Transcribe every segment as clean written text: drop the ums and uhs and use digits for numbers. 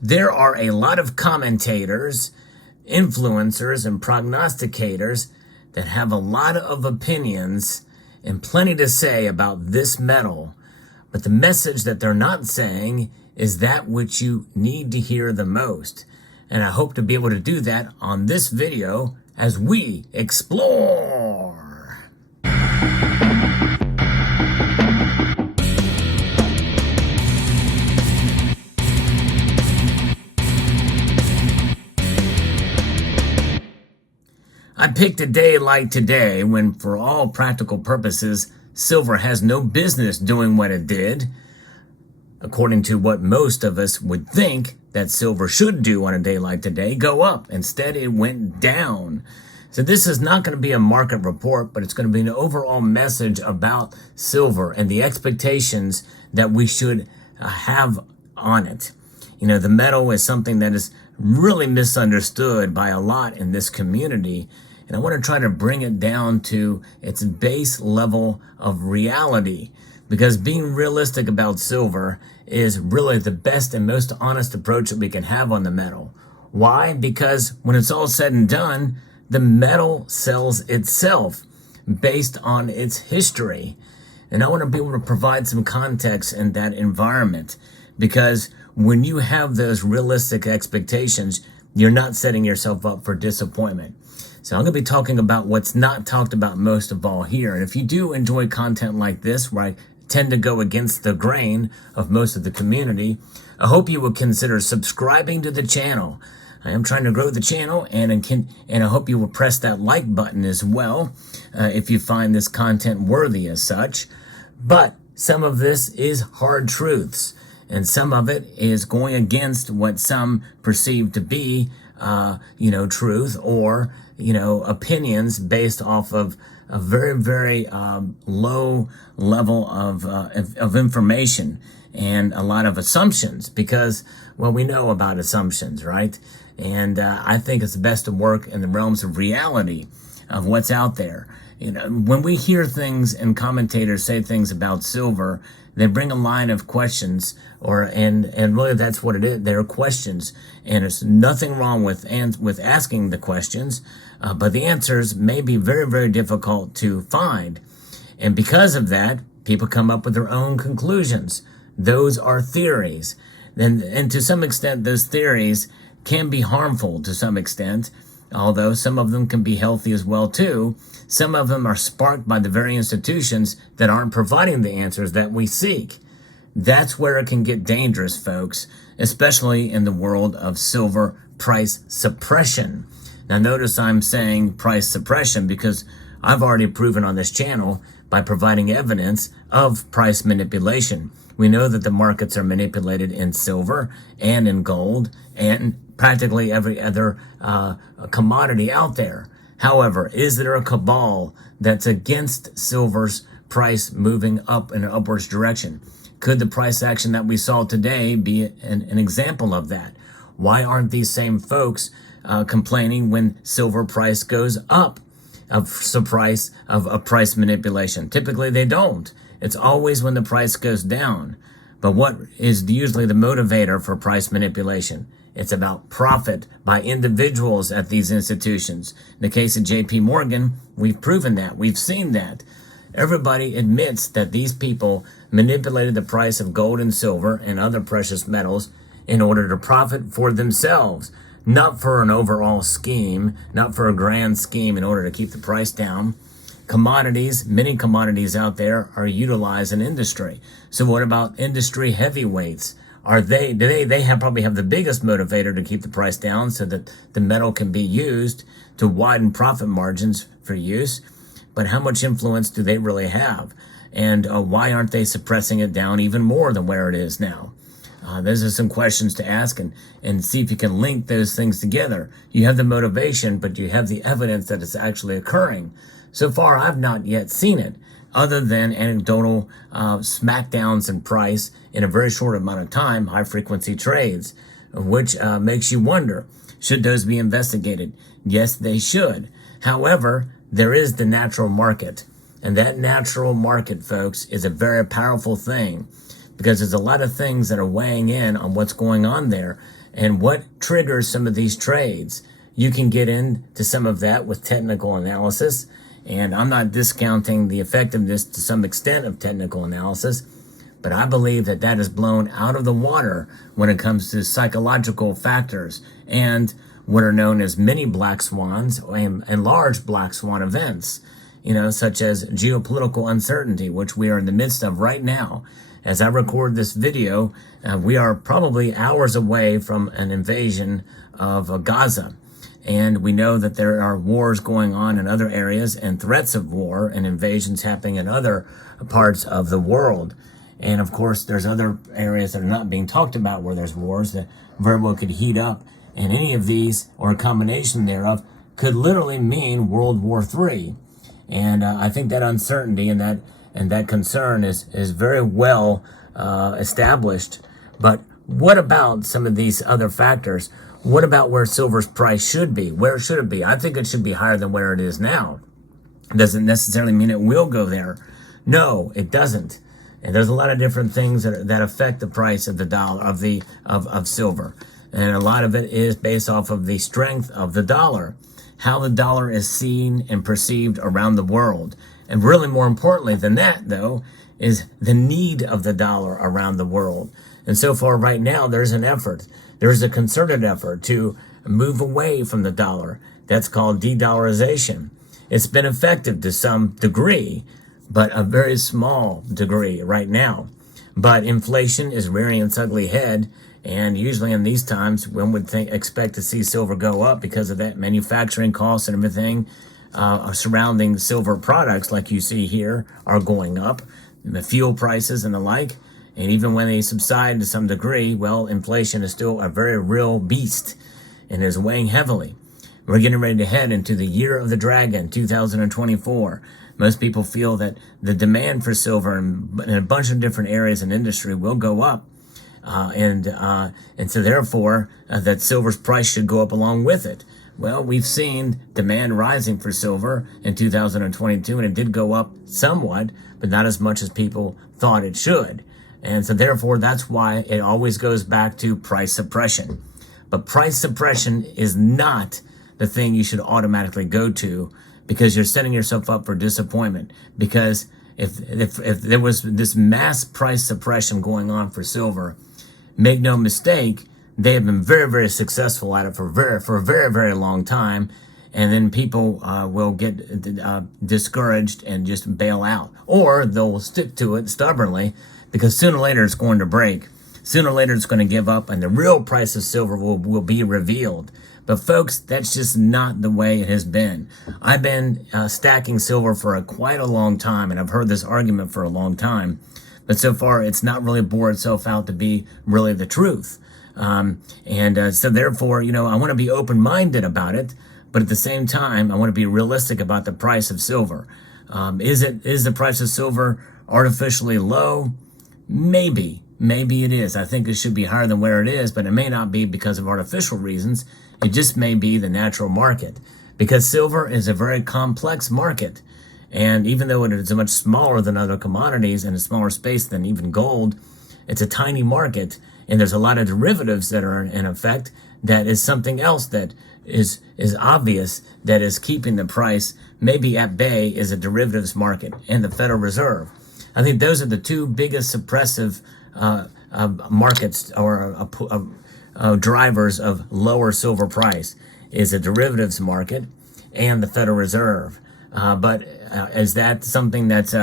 There are a lot of commentators, influencers, and prognosticators that have a lot of opinions and plenty to say about this metal. But the message that they're not saying is that which you need to hear the most. And I hope to be able to do that on this video as we explore. I picked a day like today when, for all practical purposes, silver has no business doing what it did, according to what most of us would think that silver should do on a day like today, go up. Instead, it went down. So this is not going to be a market report, but it's going to be an overall message about silver and the expectations that we should have on it. You know, the metal is something that is really misunderstood by a lot in this community. And I want to try to bring it down to its base level of reality, because being realistic about silver is really the best and most honest approach that we can have on the metal. Why? Because when it's all said and done, the metal sells itself based on its history. And I want to be able to provide some context in that environment, because when you have those realistic expectations, you're not setting yourself up for disappointment. So I'm going to be talking about what's not talked about most of all here. And if you do enjoy content like this, where I tend to go against the grain of most of the community, I hope you will consider subscribing to the channel. I am trying to grow the channel, and I hope you will press that like button as well if you find this content worthy as such. But some of this is hard truths, and some of it is going against what some perceive to be, truth, or, opinions based off of a very, very low level of information and a lot of assumptions, because, well, we know about assumptions, right? And I think it's best to work in the realms of reality of what's out there. You know, when we hear things and commentators say things about silver, they bring a line of questions, and really that's what it is. They're questions, and there's nothing wrong with asking the questions, but the answers may be very, very difficult to find. And because of that, people come up with their own conclusions. Those are theories. And to some extent, those theories can be harmful to some extent, although some of them can be healthy as well too. Some of them are sparked by the very institutions that aren't providing the answers that we seek. That's where it can get dangerous, folks, especially in the world of silver price suppression. Now notice I'm saying price suppression because I've already proven on this channel by providing evidence of price manipulation. We know that the markets are manipulated in silver and in gold and practically every other commodity out there. However, is there a cabal that's against silver's price moving up in an upwards direction? Could the price action that we saw today be an example of that? Why aren't these same folks complaining when silver price goes up of price manipulation? Typically they don't. It's always when the price goes down. But what is usually the motivator for price manipulation? It's about profit by individuals at these institutions. In the case of JP Morgan, we've proven that. We've seen that. Everybody admits that these people manipulated the price of gold and silver and other precious metals in order to profit for themselves, not for an overall scheme, not for a grand scheme in order to keep the price down. Commodities, many commodities out there are utilized in industry. So what about industry heavyweights? Probably have the biggest motivator to keep the price down so that the metal can be used to widen profit margins for use. But how much influence do they really have? And why aren't they suppressing it down even more than where it is now? Those are some questions to ask and see if you can link those things together. You have the motivation, but you have the evidence that it's actually occurring. So far, I've not yet seen it, other than anecdotal smackdowns in price in a very short amount of time, high-frequency trades, which makes you wonder, should those be investigated? Yes, they should. However, there is the natural market, and that natural market, folks, is a very powerful thing, because there's a lot of things that are weighing in on what's going on there. and what triggers some of these trades. You can get into some of that with technical analysis, and I'm not discounting the effectiveness to some extent of technical analysis, but I believe that that is blown out of the water when it comes to psychological factors and what are known as mini black swans and large black swan events, such as geopolitical uncertainty, which we are in the midst of right now. As I record this video, we are probably hours away from an invasion of Gaza. And we know that there are wars going on in other areas and threats of war and invasions happening in other parts of the world. And of course, there's other areas that are not being talked about where there's wars that very well could heat up. And any of these, or a combination thereof, could literally mean World War III. And I think that uncertainty and that concern is very well established. But what about some of these other factors? What about where silver's price should be? Where should it be? I think it should be higher than where it is now. It doesn't necessarily mean it will go there. No, it doesn't. And there's a lot of different things that affect the price of the dollar, of silver. And a lot of it is based off of the strength of the dollar, how the dollar is seen and perceived around the world. And really more importantly than that, though, is the need of the dollar around the world. And so far right now, there's an effort. There's a concerted effort to move away from the dollar. That's called de-dollarization. It's been effective to some degree, but a very small degree right now. But inflation is rearing its ugly head, and usually in these times, one would expect to see silver go up because of that manufacturing costs and everything surrounding silver products, like you see here, are going up. The fuel prices and the like. And even when they subside to some degree, well, inflation is still a very real beast and is weighing heavily. We're getting ready to head into the year of the dragon, 2024. Most people feel that the demand for silver in a bunch of different areas in industry will go up. And so therefore, that silver's price should go up along with it. Well, we've seen demand rising for silver in 2022, and it did go up somewhat, but not as much as people thought it should. And so therefore, that's why it always goes back to price suppression. But price suppression is not the thing you should automatically go to, because you're setting yourself up for disappointment. Because if there was this mass price suppression going on for silver, make no mistake, they have been very, very successful at it for a very, very long time. And then people will get discouraged and just bail out. Or they'll stick to it stubbornly, because sooner or later it's going to break. Sooner or later it's going to give up, and the real price of silver will be revealed. But folks, that's just not the way it has been. I've been stacking silver for quite a long time, and I've heard this argument for a long time. But so far, it's not really bore itself out to be really the truth. So therefore, I want to be open-minded about it, but at the same time, I want to be realistic about the price of silver. Is the price of silver artificially low? Maybe it is. I think it should be higher than where it is, but it may not be because of artificial reasons. It just may be the natural market, because silver is a very complex market. And even though it is much smaller than other commodities and a smaller space than even gold, it's a tiny market. And there's a lot of derivatives that are in effect. That is something else that is obvious that is keeping the price maybe at bay, is a derivatives market and the Federal Reserve. I think those are the two biggest suppressive markets or drivers of lower silver price, is a derivatives market and the Federal Reserve. But is that something that's,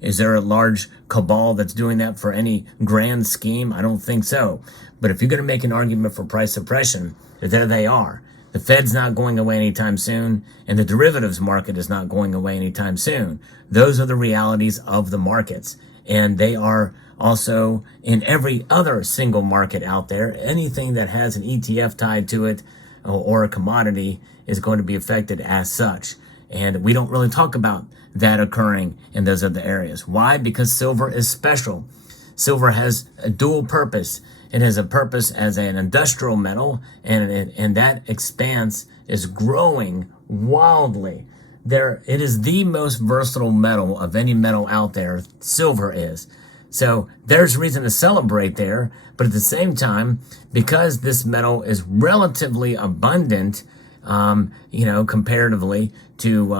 is there a large cabal that's doing that for any grand scheme? I don't think so. But if you're going to make an argument for price suppression, there they are. The Fed's not going away anytime soon, and the derivatives market is not going away anytime soon. Those are the realities of the markets, and they are also in every other single market out there. Anything that has an ETF tied to it or a commodity is going to be affected as such. And we don't really talk about that occurring in those other areas. Why? Because silver is special. Silver has a dual purpose. It has a purpose as an industrial metal, and that expanse is growing wildly. It is the most versatile metal of any metal out there. Silver is. So there's reason to celebrate there. But at the same time, because this metal is relatively abundant, comparatively to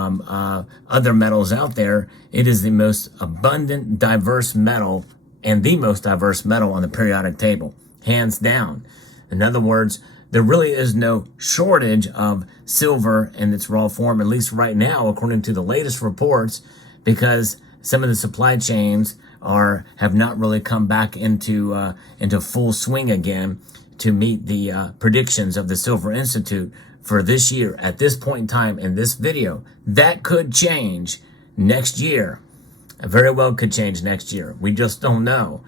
other metals out there, it is the most abundant, diverse metal and the most diverse metal on the periodic table, hands down. In other words, there really is no shortage of silver in its raw form, at least right now, according to the latest reports, because some of the supply chains have not really come back into full swing again to meet the predictions of the Silver Institute for this year. At this point in time in this video, that could change next year. Very well could change next year. We just don't know.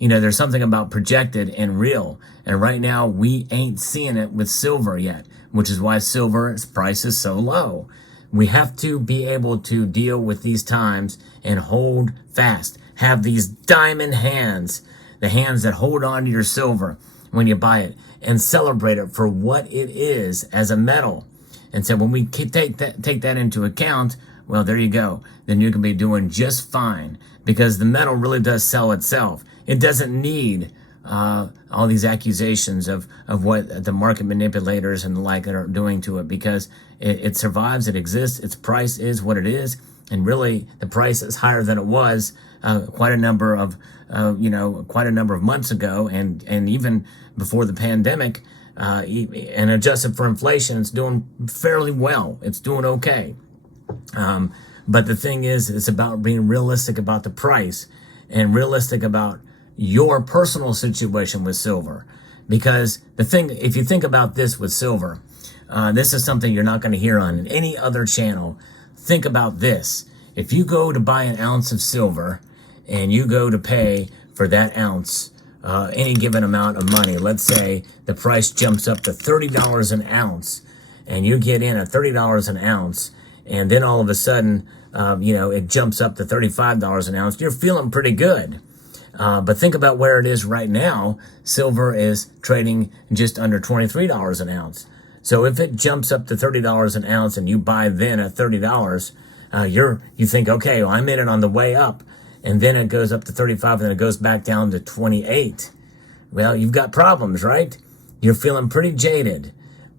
There's something about projected and real. And right now, we ain't seeing it with silver yet, which is why silver's price is so low. We have to be able to deal with these times and hold fast. Have these diamond hands, the hands that hold on to your silver when you buy it, and celebrate it for what it is as a metal. And so when we take that into account, well, there you go. Then you can be doing just fine, because the metal really does sell itself. It doesn't need all these accusations of what the market manipulators and the like are doing to it, because it survives, it exists, its price is what it is, and really the price is higher than it was quite a number of months ago, and even before the pandemic, and adjusted for inflation, it's doing fairly well. It's doing okay. But the thing is, it's about being realistic about the price and realistic about your personal situation with silver. Because if you think about this with silver, this is something you're not going to hear on any other channel. Think about this. If you go to buy an ounce of silver and you go to pay for that ounce any given amount of money, let's say the price jumps up to $30 an ounce, and you get in at $30 an ounce, and then all of a sudden, it jumps up to $35 an ounce, you're feeling pretty good. But think about where it is right now. Silver is trading just under $23 an ounce. So if it jumps up to $30 an ounce and you buy then at $30, you think, okay, well, I'm in it on the way up. And then it goes up to 35, and then it goes back down to 28. Well, you've got problems, right? You're feeling pretty jaded.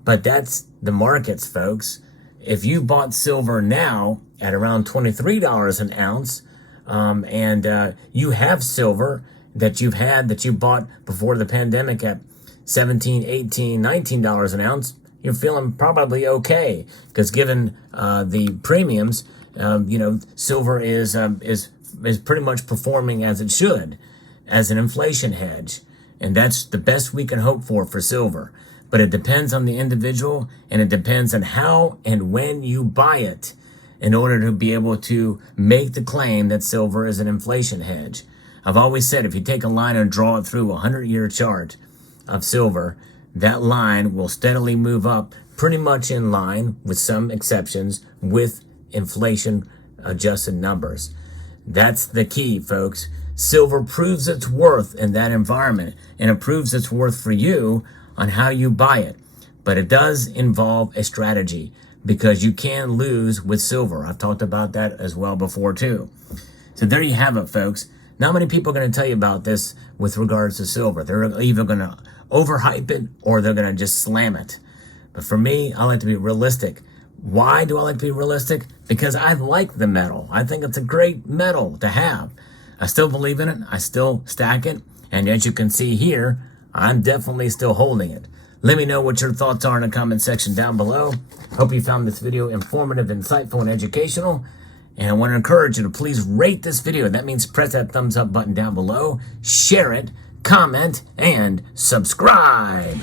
But that's the markets, folks. If you bought silver now at around $23 an ounce, and you have silver that you bought before the pandemic at $17, $18, $19 an ounce, you're feeling probably okay, because given the premiums, silver is pretty much performing as it should, as an inflation hedge, and that's the best we can hope for silver. But it depends on the individual, and it depends on how and when you buy it in order to be able to make the claim that silver is an inflation hedge. I've always said, if you take a line and draw it through a 100-year chart of silver, that line will steadily move up, pretty much in line, with some exceptions, with inflation-adjusted numbers. That's the key, folks. Silver proves its worth in that environment, and it proves its worth for you on how you buy it. But it does involve a strategy, because you can lose with silver. I've talked about that as well before too. So there you have it, folks. Not many people are going to tell you about this with regards to silver. They're either going to overhype it or they're going to just slam it. But for me, I like to be realistic. Why do I like to be realistic? Because I like the metal. I think it's a great metal to have. I still believe in it. I still stack it. And as you can see here, I'm definitely still holding it. Let me know what your thoughts are in the comment section down below. Hope you found this video informative, insightful, and educational. And I want to encourage you to please rate this video. That means press that thumbs up button down below, share it, comment, and subscribe.